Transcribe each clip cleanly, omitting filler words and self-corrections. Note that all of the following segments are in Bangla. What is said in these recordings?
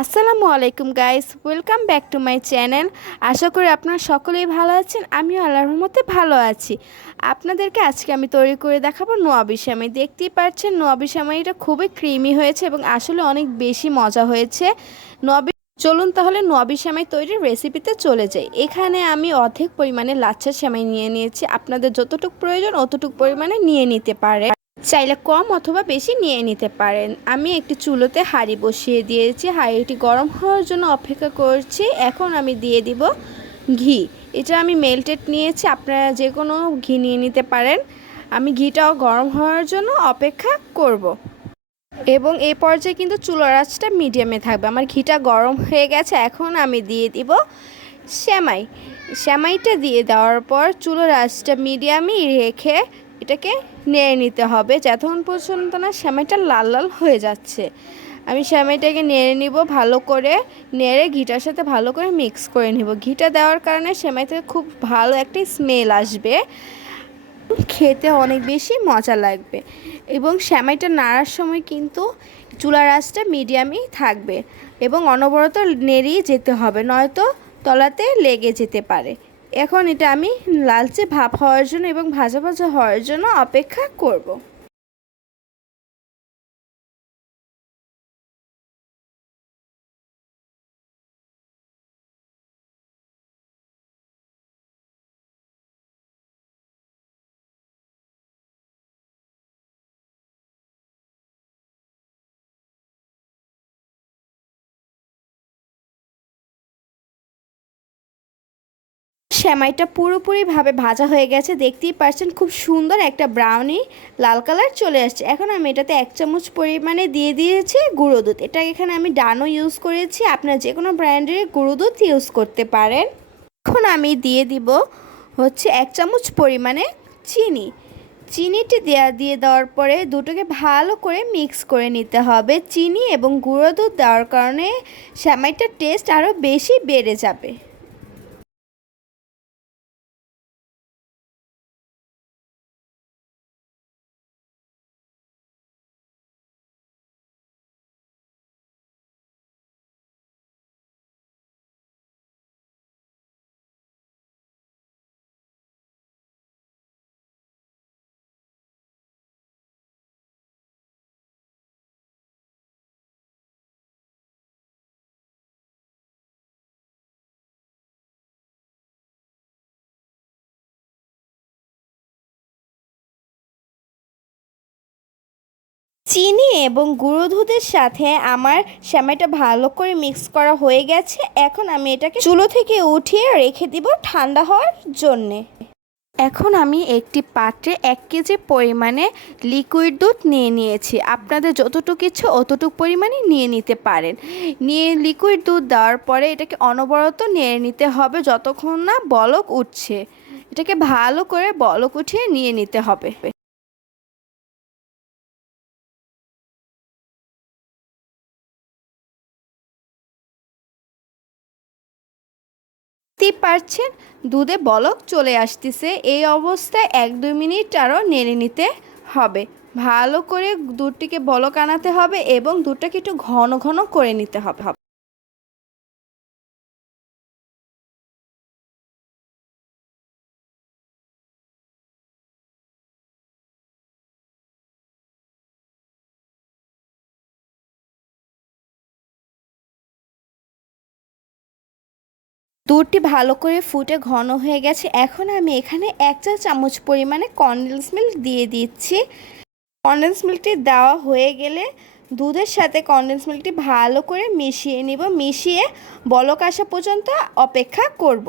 আসসালামু আলাইকুম guys, welcome back to my channel. আশা করি আপনারা সকলেই ভালো আছেন। আমিও আল্লাহর রহমতে ভালো আছি। আপনাদেরকে আজকে আমি তৈরি করে দেখাবো নোয়াবি সেমাই। দেখতেই পাচ্ছেন নোয়াবি সেমাইটা খুবই ক্রিমি হয়েছে এবং আসলে অনেক বেশি মজা হয়েছে। নোয়াবি চলুন তাহলে নোয়াবি সেমাই তৈরির রেসিপিতে চলে যাই। এখানে আমি অর্ধেক পরিমাণে লাচ্ছা সেমাই নিয়ে নিয়েছি। আপনাদের যতটুকু প্রয়োজন অতটুকু পরিমাণে নিয়ে নিতে পারেন, চাইলে কম অথবা বেশি নিয়ে নিতে পারেন। আমি একটি চুলোতে হাঁড়ি বসিয়ে দিয়েছি, হাঁড়িটি গরম হওয়ার জন্য অপেক্ষা করছি। এখন আমি দিয়ে দিব ঘি। এটা আমি মেল্টেড নিয়েছি, আপনারা যে কোনো ঘি নিয়ে নিতে পারেন। আমি ঘিটাও গরম হওয়ার জন্য অপেক্ষা করব। এবং এই পর্যায়ে কিন্তু চুলার আঁচটা মিডিয়ামে থাকবে। আমার ঘিটা গরম হয়ে গেছে, এখন আমি দিয়ে দিব সেমাই। সেমাইটা দিয়ে দেওয়ার পর চুলার আঁচটা মিডিয়ামে রেখে এটাকে নেড়ে নিতে হবে যতক্ষণ পর্যন্ত না সেমাইটা লাল লাল হয়ে যাচ্ছে। আমি সেমাইটাকে নেড়ে নিব, ভালো করে নেড়ে ঘিটার সাথে ভালো করে মিক্স করে নেব। ঘিটা দেওয়ার কারণে সেমাই থেকে খুব ভালো একটা স্মেল আসবে, খেতে অনেক বেশি মজা লাগবে। এবং সেমাইটা নাড়ার সময় কিন্তু চুলার আঁচটা মিডিয়ামেই থাকবে এবং অনবরত নেড়েই যেতে হবে, নয়তো তলাতে লেগে যেতে পারে। এখন এটা আমি লালচে ভাব হওয়ার জন্য এবং ভাজা ভাজা হওয়ার জন্য অপেক্ষা করব। সেমাইটা পুরোপুরিভাবে ভাজা হয়ে গেছে, দেখতেই পাচ্ছেন খুব সুন্দর একটা ব্রাউনি লাল কালার চলে আসছে। এখন আমি এটাতে 1 চামচ পরিমাণে দিয়ে দিয়েছি গুঁড়ো দুধ। এটা এখানে আমি ডানো ইউজ করেছি, আপনারা যে কোনো ব্র্যান্ডের গুঁড়ো দুধ ইউজ করতে পারেন। এখন আমি দিয়ে দিব 1 চামচ পরিমাণে চিনি। চিনিটি দিয়ে দেওয়ার পরে দুটোকে ভালো করে মিক্স করে নিতে হবে। চিনি এবং গুঁড়ো দুধ দেওয়ার কারণে সেমাইটার টেস্ট আরও বেশি বেড়ে যাবে। চিনি এবং গুঁড়ো দুধের সাথে আমার সেমাইটা ভালো করে মিক্স করা হয়ে গেছে। এখন আমি এটাকে চুলো থেকে উঠিয়ে রেখে দিব ঠান্ডা হওয়ার জন্যে। এখন আমি একটি পাত্রে 1 কেজি পরিমাণে লিকুইড দুধ নিয়ে নিয়েছি। আপনাদের যতটুকু ইচ্ছে অতটুকু পরিমাণে নিয়ে নিতে পারেন। নিয়ে লিকুইড দুধ দেওয়ার পরে এটাকে অনবরত নেড়ে নিতে হবে যতক্ষণ না বলক উঠছে। এটাকে ভালো করে বলক উঠিয়ে নিয়ে নিতে হবে। দেখতেই পাচ্ছেন দুধে বলক চলে আসতেছে। এই অবস্থায় 1-2 মিনিট আরও নেড়ে নিতে হবে। ভালো করে দুধটিকে বলক আনাতে হবে এবং দুধটাকে একটু ঘন ঘন করে নিতে হবে। দুধটি ভালো করে ফুটে ঘন হয়ে গেছে। এখন আমি এখানে 1 চা চামচ পরিমাণে কনডেন্স মিল্ক দিয়ে দিচ্ছি। কনডেন্স মিল্কটি দেওয়া হয়ে গেলে দুধের সাথে কনডেন্স মিল্কটি ভালো করে মিশিয়ে নিব। মিশিয়ে বলক আসা পর্যন্ত অপেক্ষা করব।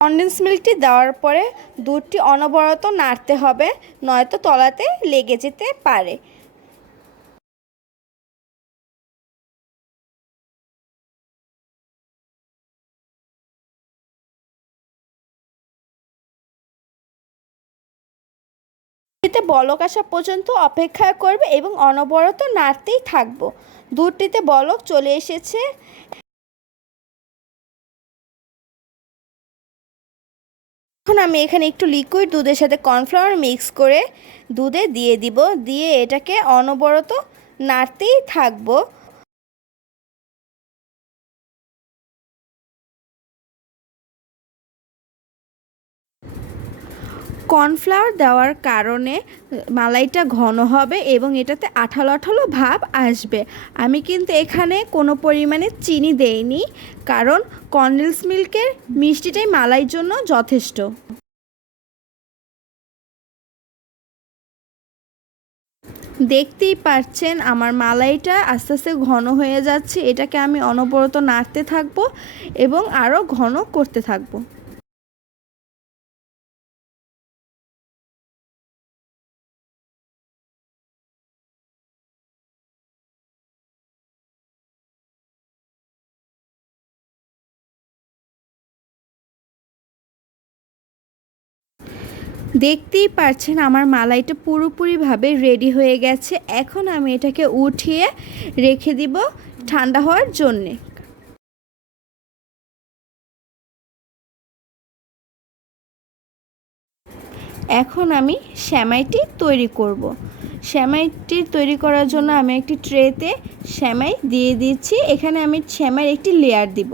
কনডেন্স মিল্কটি দেওয়ার পরে দুধটি অনবরত নাড়তে হবে, নয়তো তলাতে লেগে যেতে পারে। দুধটিতে বলক আসা পর্যন্ত অপেক্ষা করবে এবং অনবরত নাড়তেই থাকবো। দুধটিতে বলক চলে এসেছে। এখন আমি এখানে একটু লিকুইড দুধের সাথে কর্নফ্লাওয়ার মিক্স করে দুধে দিয়ে দিব, দিয়ে এটাকে অনবরত নাড়তেই থাকবো। কর্নফ্লাওয়ার দেওয়ার কারণে মালাইটা ঘন হবে এবং এটাতে আঠালো আঠালো ভাব আসবে। আমি কিন্তু এখানে কোনো পরিমাণে চিনি দেইনি, কারণ কন্ডেন্স মিল্কের মিষ্টিটাই মালাইয়ের জন্য যথেষ্ট। দেখতেই পাচ্ছেন আমার মালাইটা আস্তে আস্তে ঘন হয়ে যাচ্ছে। এটাকে আমি অনবরত নাড়তে থাকবো এবং আরও ঘন করতে থাকবো। দেখতেই পাচ্ছেন আমার মালাইটা পুরোপুরিভাবে রেডি হয়ে গেছে। এখন আমি এটাকে উঠিয়ে রেখে দিব ঠান্ডা হওয়ার জন্যে। এখন আমি সেমাইটি তৈরি করব। সেমাইটি তৈরি করার জন্য আমি একটি ট্রেতে সেমাই দিয়ে দিচ্ছি। এখানে আমি সেমাইয়ের একটি লেয়ার দিব।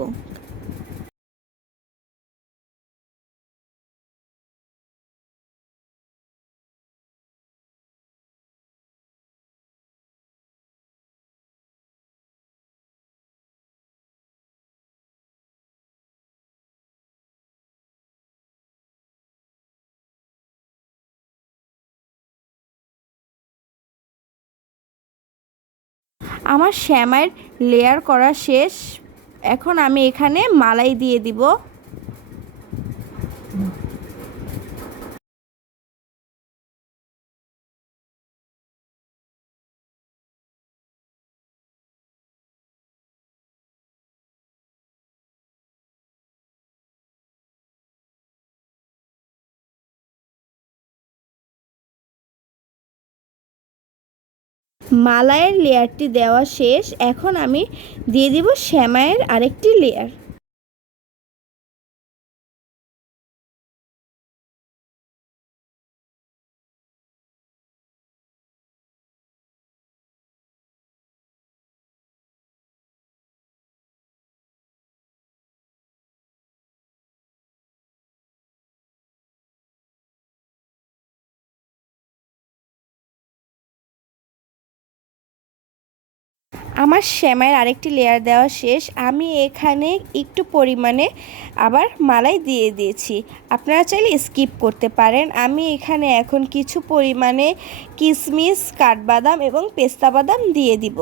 আমার সেমাইয়ের লেয়ার করা শেষ। এখন আমি এখানে মালাই দিয়ে দিব। মালাইয়ের লেয়ারটি দেওয়া শেষ। এখন আমি দিয়ে দিব সেমাইয়ের আরেকটি লেয়ার। আমার সেমাইয়ের আরেকটি লেয়ার দেওয়া শেষ। আমি এখানে একটু পরিমাণে আবার মালাই দিয়ে দিয়েছি, আপনারা চাইলে স্কিপ করতে পারেন। আমি এখানে এখন কিছু পরিমাণে কিশমিশ, কাঠবাদাম এবং পেস্তা বাদাম দিয়ে দিব।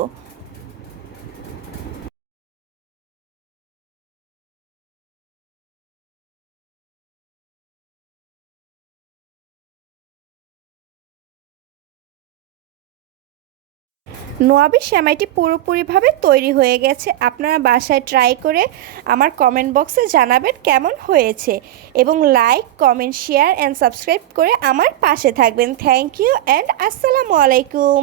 নোয়াবি সেমাইটি পুরোপুরিভাবে তৈরি হয়ে গেছে। আপনারা বাসায় ট্রাই করে আমার কমেন্ট বক্সে জানাবেন কেমন হয়েছে, এবং like, comment, share and subscribe করে আমার পাশে থাকবেন। থ্যাংক ইউ অ্যান্ড আসসালামু আলাইকুম।